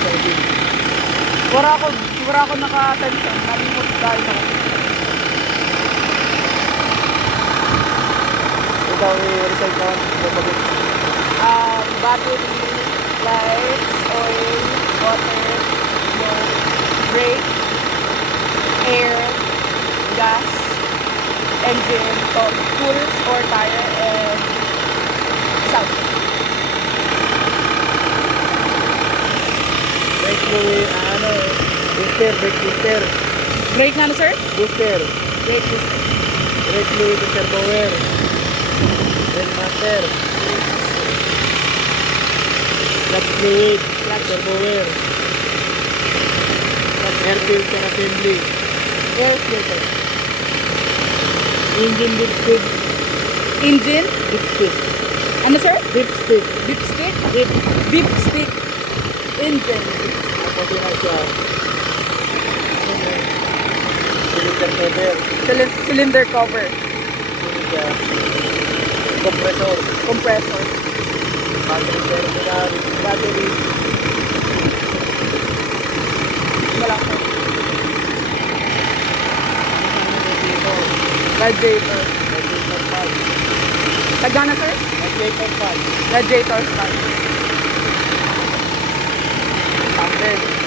service. Wala ako naka-attention. Nalimot dahil ako. Ito ang i-recycle naman. Battery, lights, oil, water, brake, air, gas, engine, tools or tire, and sound. Brake fluid, booster, brake booster. Brake nga na, sir? Booster. Brake booster. Brake fluid, turbo wear. Brake master. Clutch fluid, turbo wear. Air filter assembly. Air filter. Engine dipstick. Engine? Dipstick. Ano, sir? Dipstick. Dipstick? Dip. Dipstick. Engine. Ako din na siya. Cylinder cover. Cylinder cover. Siya. Compressor. Compressor. Battery terminal. Battery. Wala ko. Radiator. Radiator fan. Tagana, sir? Radiator fan. Radiator fan. Standard.